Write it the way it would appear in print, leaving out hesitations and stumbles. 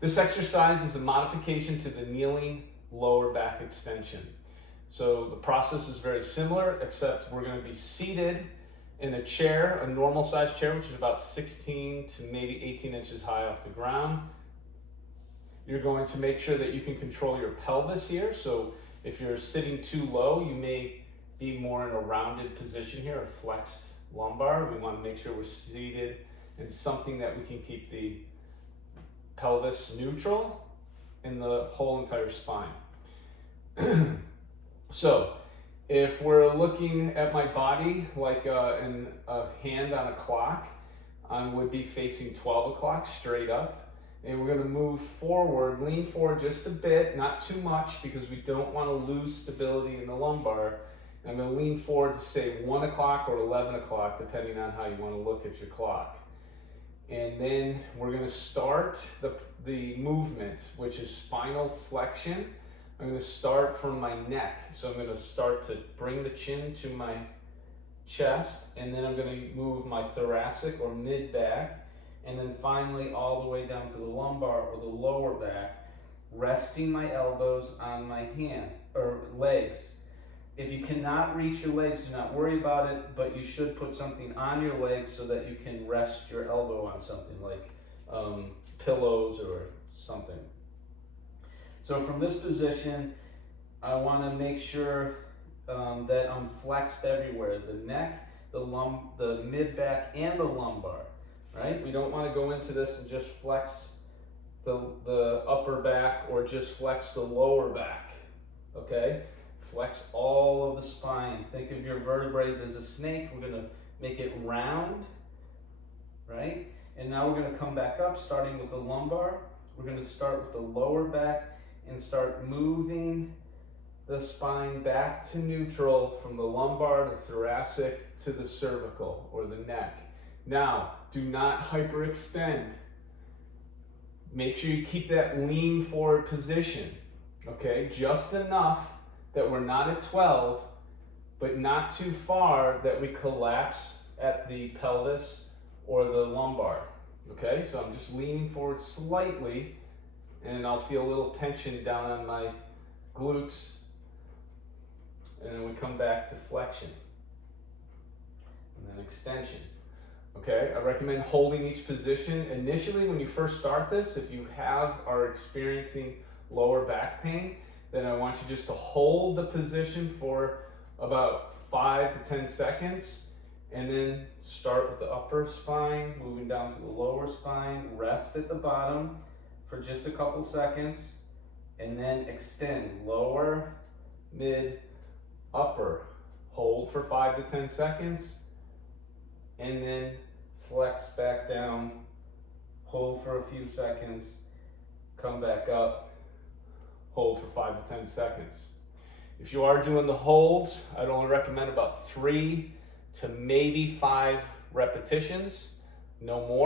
This exercise is a modification to the kneeling lower back extension. So the process is very similar, except we're going to be seated in a chair, a normal size chair, which is about 16 to maybe 18 inches high off the ground. You're going to make sure that you can control your pelvis here. So if you're sitting too low, you may be more in a rounded position here, a flexed lumbar. We want to make sure we're seated in something that we can keep the pelvis neutral in the whole entire spine. So if we're looking at my body like in a hand on a clock, I would be facing 12 o'clock straight up. And we're going to move forward, lean forward just a bit, not too much, because we don't want to lose stability in the lumbar. I'm going to lean forward to say 1 o'clock or 11 o'clock, depending on how you want to look at your clock. And then we're going to start the movement, which is spinal flexion. I'm going to start from my neck. So I'm going to start to bring the chin to my chest, and then I'm going to move my thoracic or mid-back, and then finally all the way down to the lumbar or the lower back, resting my elbows on my hands or legs. If you cannot reach your legs, do not worry about it, but you should put something on your legs so that you can rest your elbow on something like pillows or something. So from this position, I want to make sure that I'm flexed everywhere, the neck, the mid-back, and the lumbar. Right? We don't want to go into this and just flex the upper back or just flex the lower back. Okay? Flex all of the spine. Think of your vertebrae as a snake. We're going to make it round. Right? And now we're going to come back up, starting with the lumbar. We're going to start with the lower back and start moving the spine back to neutral from the lumbar to thoracic to the cervical or the neck. Now, do not hyperextend. Make sure you keep that lean forward position, okay? Just enough that we're not at 12, but not too far that we collapse at the pelvis or the lumbar, okay? So I'm just leaning forward slightly, and I'll feel a little tension down on my glutes, and then we come back to flexion, and then extension. Okay, I recommend holding each position. Initially, when you first start this, if you are experiencing lower back pain, then I want you just to hold the position for about 5 to 10 seconds, and then start with the upper spine, moving down to the lower spine, rest at the bottom for just a couple seconds, and then extend lower, mid, upper. Hold for 5 to 10 seconds, and then flex back down, hold for a few seconds, come back up, hold for 5 to 10 seconds. If you are doing the holds, I'd only recommend about 3 to maybe 5 repetitions, no more.